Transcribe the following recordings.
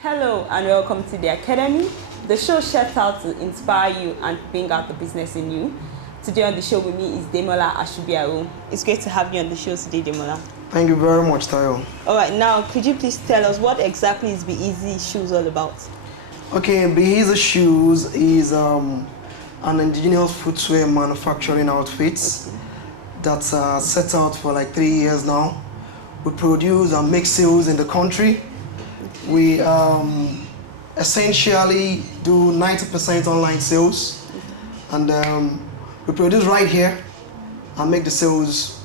Hello and welcome to the Academy. The show sets out to inspire you and bring out the business in you. Today on the show with me is Demola Asubiaro. It's great to have you on the show today, Demola. Thank you very much, Tayo. All right, now could you please tell us what exactly is Beazy Shoes all about? Okay, Beazy Shoes is an indigenous footwear manufacturing outfit that's set out for like 3 years now. We produce and make sales in the country. We essentially do 90% online sales, and we produce right here and make the sales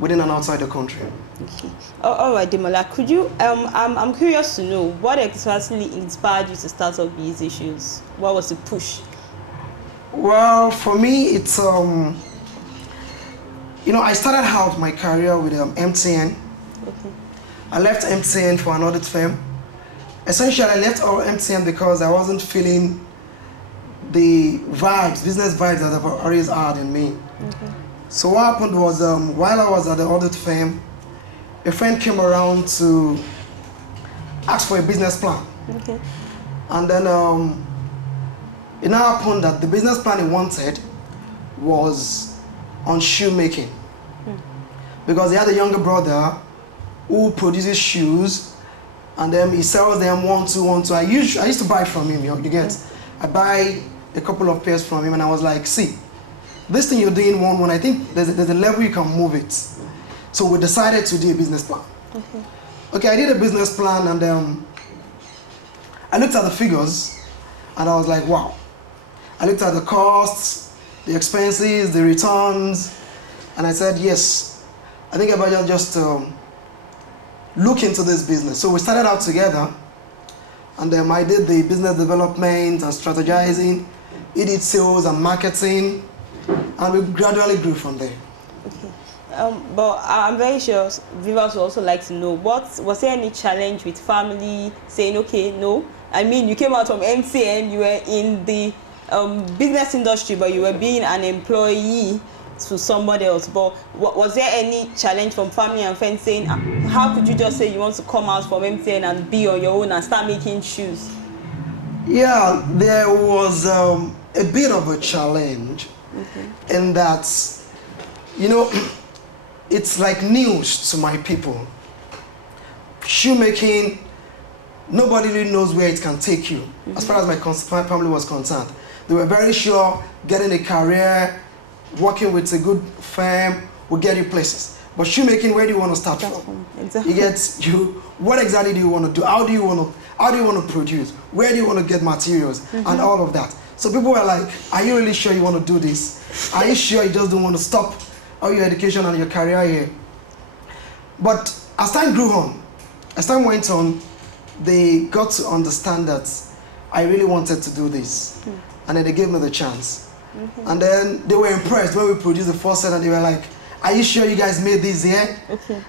within and outside the country. Okay. All right, Demola, could you, I'm curious to know what exactly inspired you to start up Beazy Shoes? What was the push? Well, for me, it's, I started out my career with MTN. Okay. I left MTN for an audit firm. Essentially, I left MTN because I wasn't feeling the vibes, business vibes that I've always had in me. Okay. So what happened was, while I was at the audit firm, a friend came around to ask for a business plan. Okay. And then it now happened that the business plan he wanted was on shoemaking. Because he had a younger brother who produces shoes, and then he sells them one, two. I used to buy from him, you get? I buy a couple of pairs from him, and I was like, see, this thing you're doing one, I think there's a level you can move it. So we decided to do a business plan. Okay, I did a business plan, and I looked at the figures, and I was like, wow. I looked at the costs, the expenses, the returns, and I said, yes, I think I better just look into this business. So we started out together, and I did the business development and strategizing. He did sales and marketing, and we gradually grew from there. Okay. But I'm very sure viewers would also like to know, was there any challenge with family saying, okay, no? I mean, you came out from MTN, you were in the business industry, but you were being an employee to somebody else. But was there any challenge from family and friends saying, how could you just say you want to come out from MTN and be on your own and start making shoes? Yeah, there was a bit of a challenge in that, it's like news to my people. Shoemaking, nobody really knows where it can take you, as far as my family was concerned. They were very sure getting a career, working with a good firm will get you places. But shoemaking, where do you want to start from? Exactly. What exactly do you want to do? How do you want to produce? Where do you want to get materials? And all of that. So people were like, are you really sure you want to do this? Are you sure you just don't want to stop all your education and your career here? But as time grew on, as time went on, they got to understand that I really wanted to do this. And then they gave me the chance. And then they were impressed when we produced the first set, and they were like, are you sure you guys made this here?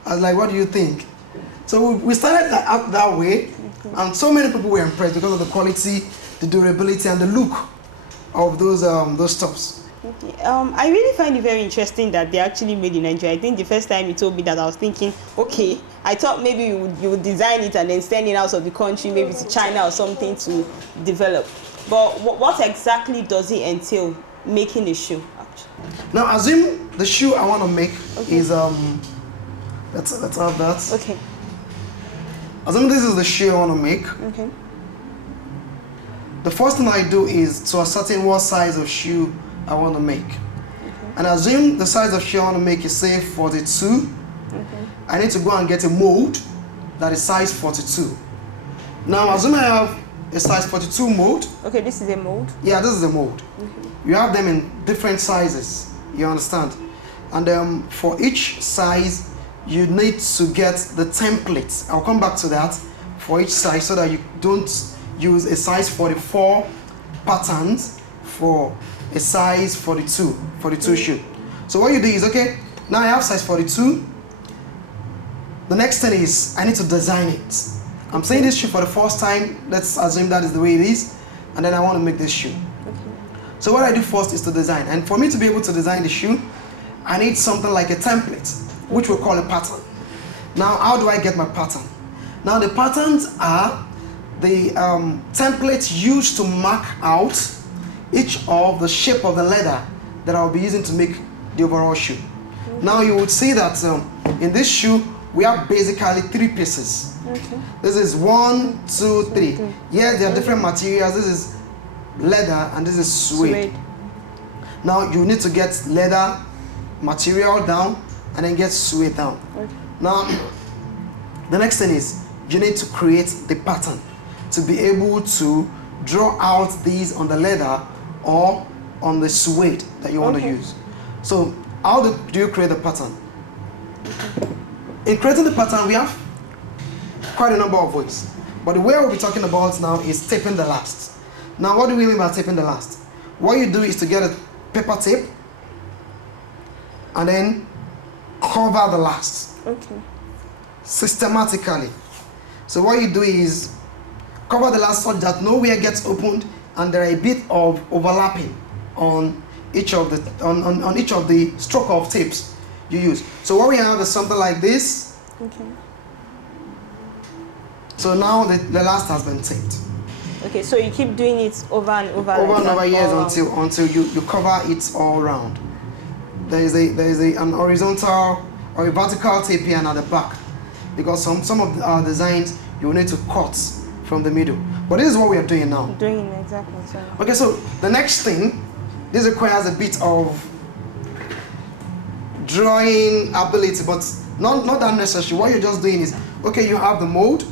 I was like, what do you think? So we started out that way, and so many people were impressed because of the quality, the durability, and the look of those tops. I really find it very interesting that they actually made in Nigeria. I think the first time you told me that, I was thinking, okay, I thought maybe you would design it and then send it out of the country, maybe to China or something to develop. But what exactly does it entail, making a shoe, actually? Now, assume the shoe I want to make is, let's have that. Okay. Assume this is the shoe I want to make. Okay. The first thing I do is to ascertain what size of shoe I want to make. And assume the size of shoe I want to make is, say, 42. I need to go and get a mold that is size 42. Now, assume I have a size 42 mold. Okay, this is a mold? Yeah, this is a mold. You have them in different sizes, you understand? And for each size, you need to get the template. I'll come back to that for each size so that you don't use a size 44 patterns for a size 42 shoe. So what you do is, okay, now I have size 42. The next thing is I need to design it. I'm saying this shoe for the first time. Let's assume that is the way it is. And then I want to make this shoe. So what I do first is to design. And for me to be able to design the shoe, I need something like a template, which we'll call a pattern. Now, how do I get my pattern? Now, the patterns are the templates used to mark out each of the shape of the leather that I'll be using to make the overall shoe. Now, you would see that in this shoe, we have basically 3 pieces. This is 1, 2, 3. Yeah, there are different materials. This is leather and this is suede. Now, you need to get leather material down and then get suede down. Now, the next thing is you need to create the pattern to be able to draw out these on the leather or on the suede that you want to use. So how do you create the pattern? In creating the pattern, we have quite a number of ways. But the way I'll be talking about now is taping the last. Now, what do we mean by taping the last? What you do is to get a paper tape and then cover the last. Systematically. So what you do is cover the last such that nowhere gets opened and there are a bit of overlapping on each of the on each of the stroke of tapes you use. So what we have is something like this. So now the last has been taped. Okay, so you keep doing it over and over. Over and over years until you cover it all round. There is an horizontal or a vertical tape here and at the back, because some of our designs you will need to cut from the middle. But this is what we are doing now. Doing it exactly. So. Okay, so the next thing, this requires a bit of drawing ability, but not that necessary. What you're just doing is, okay, you have the mold.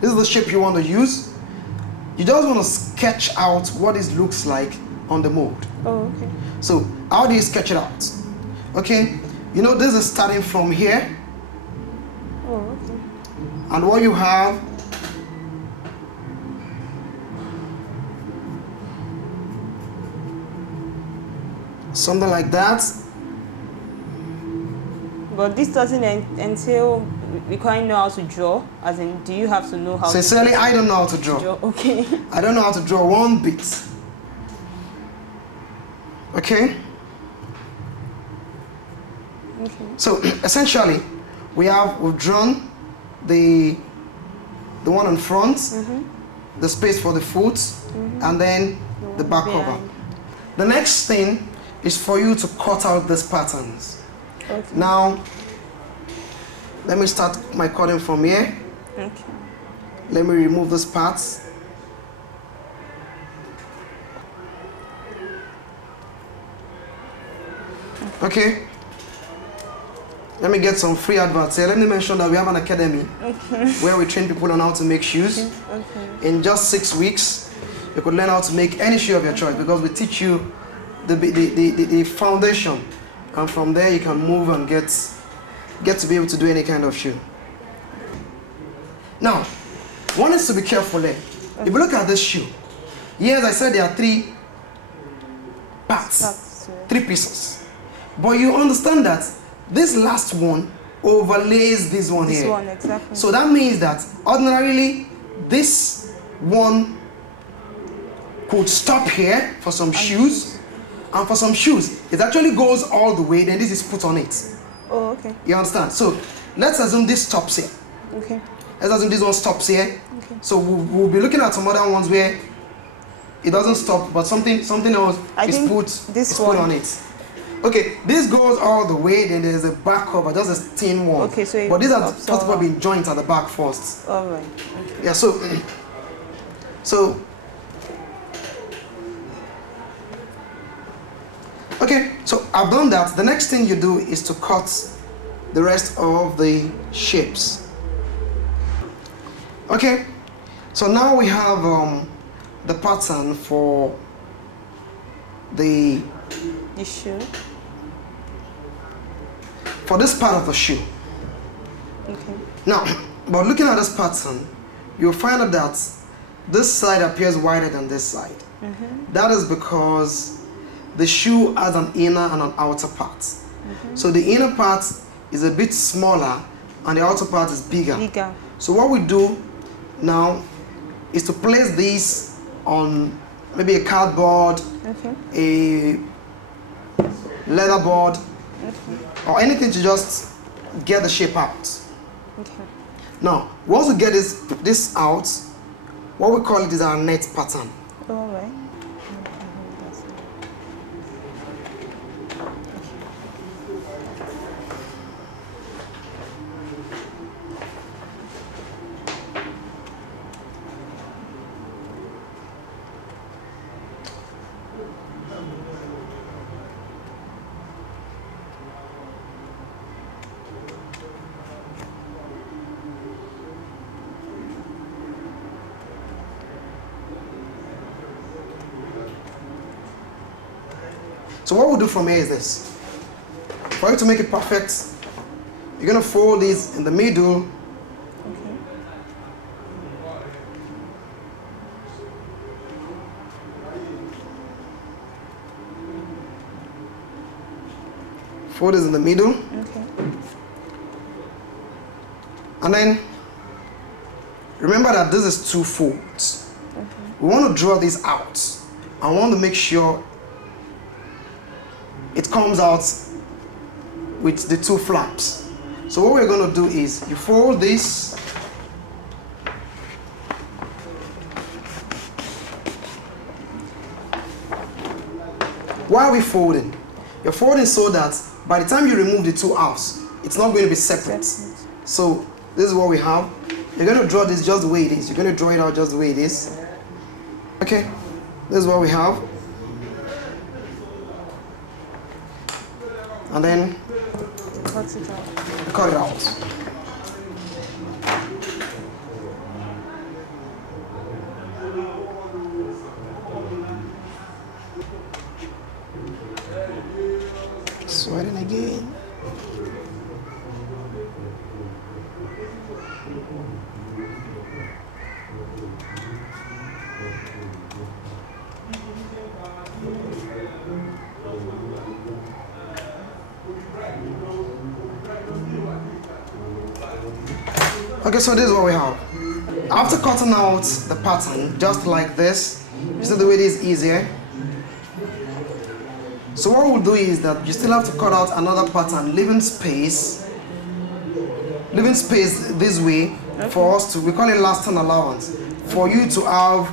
This is the shape you want to use. You just want to sketch out what this looks like on the mold. So how do you sketch it out? Okay, you know this is starting from here. And what you have something like that. But this doesn't entail requiring know how to draw, as in, do you have to know how Sincerely, to I don't know how to draw. Okay. I don't know how to draw one bit. Okay? So essentially, we've drawn the one in front, the space for the foot, and then the back cover. The next thing is for you to cut out these patterns. Now, let me start my cutting from here. Let me remove these parts. Okay. Let me get some free adverts here. Let me mention that we have an academy where we train people on how to make shoes. In just 6 weeks, you could learn how to make any shoe of your choice, because we teach you the foundation, and from there you can move and get to be able to do any kind of shoe. Now, one is to be careful there. If you look at this shoe, yes, I said there are 3 parts, 3 pieces. But you understand that this last one overlays this one here. So that means that ordinarily this one could stop here for some shoes, and for some shoes it actually goes all the way, then this is put on it. You understand? So let's assume this stops here. Let's assume this one stops here. So we'll be looking at some other ones where it doesn't stop, but something else is put on it. Okay, this goes all the way, then there's a back cover, just a thin one. So but these are first of all being joined at the back first. Yeah, so okay, so I've done that. The next thing you do is to cut the rest of the shapes. Okay, so now we have the pattern for the shoe. For this part of the shoe. Now, but looking at this pattern, you'll find out that this side appears wider than this side. That is because the shoe has an inner and an outer part. So the inner part is a bit smaller and the outer part is bigger. So what we do now is to place these on maybe a cardboard, a leather board, or anything to just get the shape out. Now, once we get this out, what we call it is our net pattern. All right. So what we'll do from here is this. For you to make it perfect, you're going to fold this in the middle. Fold this in the middle. And then remember that this is two folds. We want to draw this out. I want to make sure it comes out with the two flaps. So what we're going to do is you fold this, why are we folding? You're folding so that by the time you remove the two halves, it's not going to be separate. So this is what we have. You're going to draw this just the way it is. You're going to draw it out just the way it is. Okay, this is what we have. And then cut it out. Cut it out. Sweating again. Okay, so this is what we have. After cutting out the pattern, just like this, you see the way this is easier. So what we'll do is that you still have to cut out another pattern, leaving space this way for us to, we call it last turn allowance, for you to have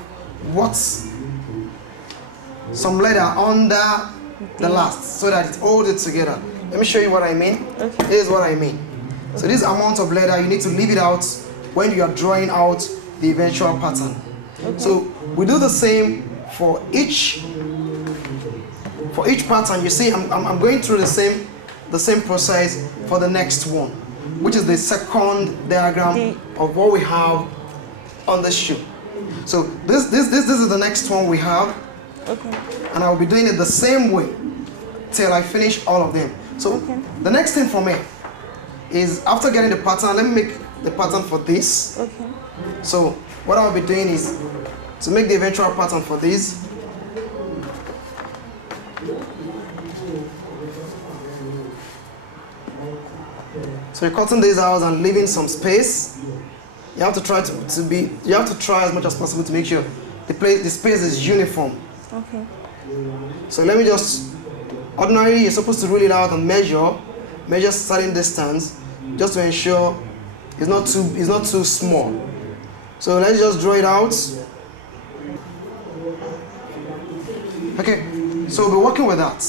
some leather under the last, so that it holds it together. Let me show you what I mean. Here's what I mean. So this amount of leather, you need to leave it out when you are drawing out the eventual pattern. So we do the same for each pattern. You see, I'm going through the same process for the next one, which is the second diagram of what we have on the shoe. So this is the next one we have, and I'll be doing it the same way till I finish all of them. So the next thing for me is, after getting the pattern, let me make the pattern for this. So what I'll be doing is to make the eventual pattern for this. So you're cutting these out and leaving some space. You have to try you have to try as much as possible to make sure the space is uniform. So let me just, ordinarily you're supposed to rule it out and measure certain distance, just to ensure it's not too small. So let's just draw it out. Okay, so we'll be working with that.